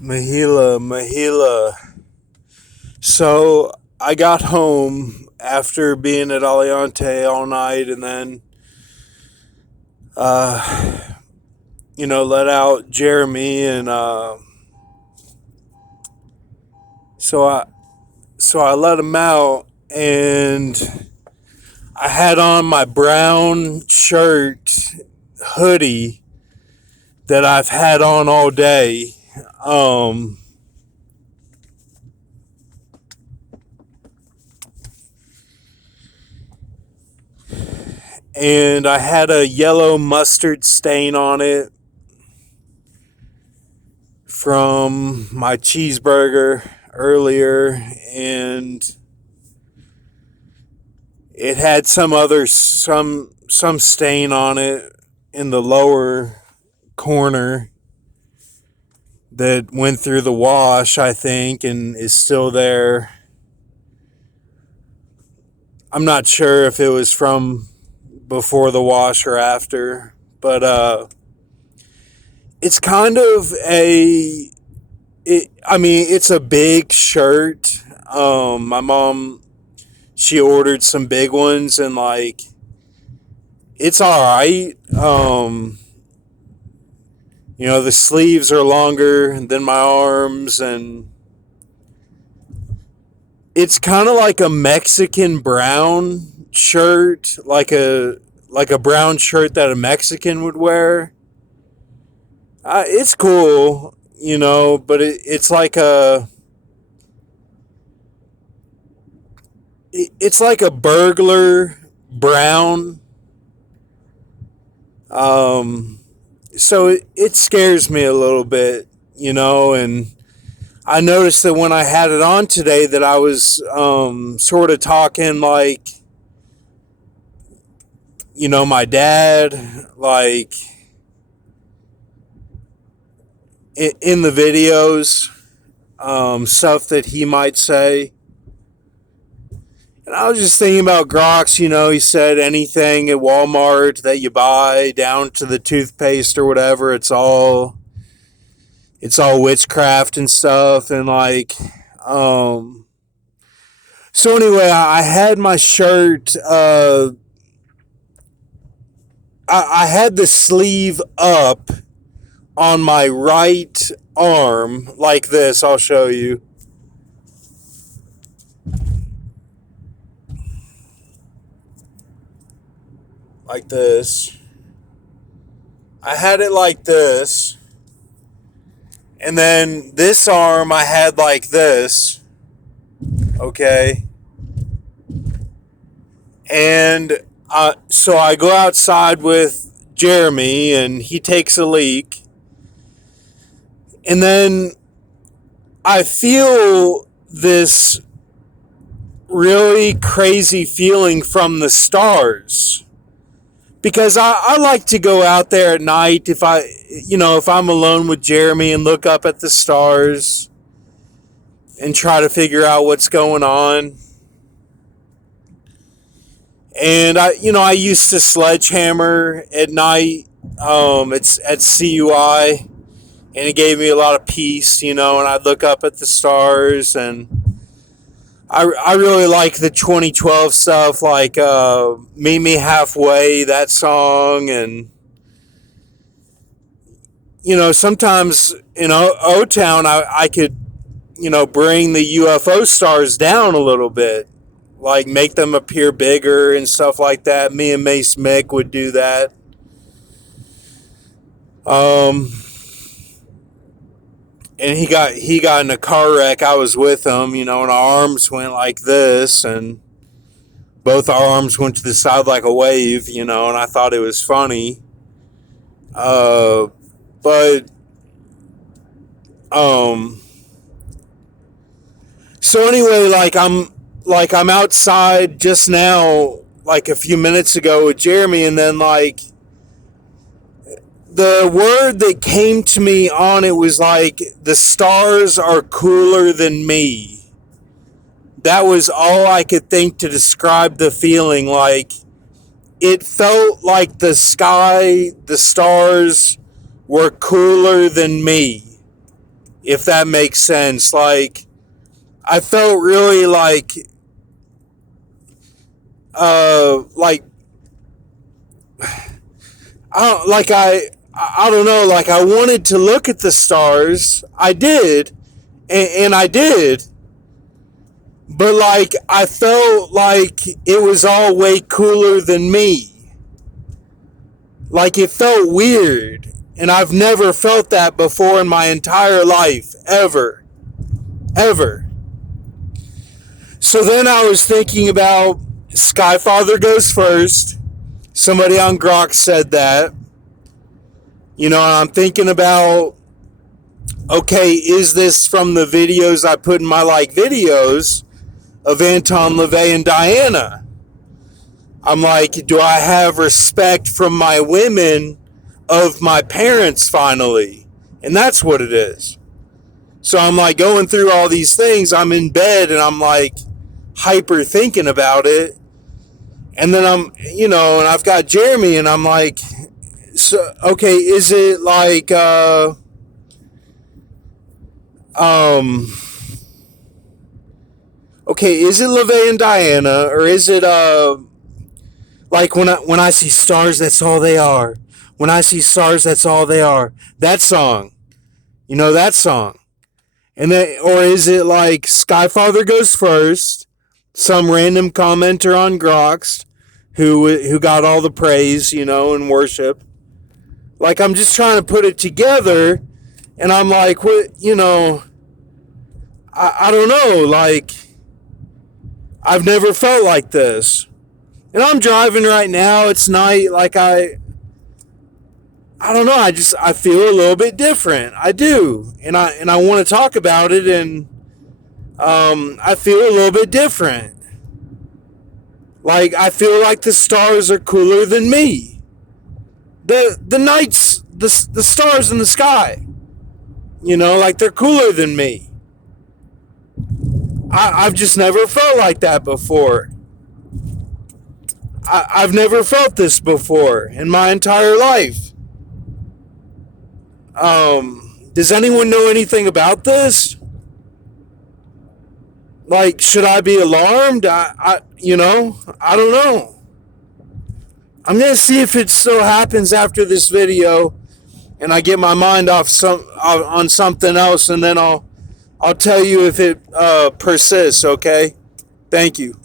Mahila. So I got home after being at Aliante all night and then, uh, let out Jeremy and, so I, so I let him out and I had on my brown shirt hoodie that I've had on all day. Um, and I had a yellow mustard stain on it from my cheeseburger earlier, and it had some stain on it in the lower corner that went through the wash, I think, and is still there. I'm not sure if it was from before the wash or after, but it's kind of it's a big shirt. My mom, she ordered some big ones, and like it's all right. The sleeves are longer than my arms, and it's kind of like a Mexican brown shirt, like a brown shirt that a Mexican would wear. It's cool, but it's like a burglar brown. Um, so it scares me a little bit, and I noticed that when I had it on today that I was sort of talking like, my dad, like in the videos, stuff that he might say. And I was just thinking about Grox, he said anything at Walmart that you buy, down to the toothpaste or whatever, it's all witchcraft and stuff. And like, so anyway, I had my shirt, I had the sleeve up on my right arm like this. I'll show you. Like this. I had it like this. And then this arm I had like this. Okay. And so I go outside with Jeremy and he takes a leak. And then I feel this really crazy feeling from the stars. Because I like to go out there at night if I'm alone with Jeremy and look up at the stars and try to figure out what's going on. And I used to sledgehammer at night. It's at CUI, and it gave me a lot of peace, and I'd look up at the stars, and I really like the 2012 stuff, like Meet Me Halfway, that song, and sometimes in O-Town I could bring the UFO stars down a little bit, like make them appear bigger and stuff like that. Me and Mace Mick would do that. Um, and he got in a car wreck. I was with him, and our arms went like this, and both our arms went to the side like a wave, and I thought it was funny. But so anyway, like I'm outside just now, like a few minutes ago with Jeremy, and then like the word that came to me on it was like, the stars are cooler than me. That was all I could think to describe the feeling. Like, it felt like the sky, the stars were cooler than me. if that makes sense. Like, I felt really like I don't know, like I wanted to look at the stars. I did, and I did, but like I felt like it was all way cooler than me. Like it felt weird, and I've never felt that before in my entire life, ever, ever. So then I was thinking about Skyfather Goes First. Somebody on Grok said that. And I'm thinking about, okay, is this from the videos I put in my like videos of Anton LaVey and Diana? I'm like, do I have respect from my women of my parents finally? And that's what it is. So I'm like going through all these things. I'm in bed and I'm like hyper thinking about it. And then and I've got Jeremy and I'm like, so, okay, is it like, okay, is it LaVey and Diana, or is it, like when I see stars, that's all they are. When I see stars, that's all they are. That song, that song. And then, or is it like Skyfather Goes First, some random commenter on Grox who got all the praise, and worship. Like, I'm just trying to put it together, and I'm like, what, I don't know, like, I've never felt like this. And I'm driving right now, it's night, like, I don't know, I feel a little bit different. I do. And I want to talk about it, and I feel a little bit different. Like, I feel like the stars are cooler than me. The nights, the stars in the sky, like they're cooler than me. I've just never felt like that before. I've never felt this before in my entire life. Does anyone know anything about this? Like, should I be alarmed? I don't know. I'm going to see if it still happens after this video and I get my mind off on something else, and then I'll tell you if it persists, okay? Thank you.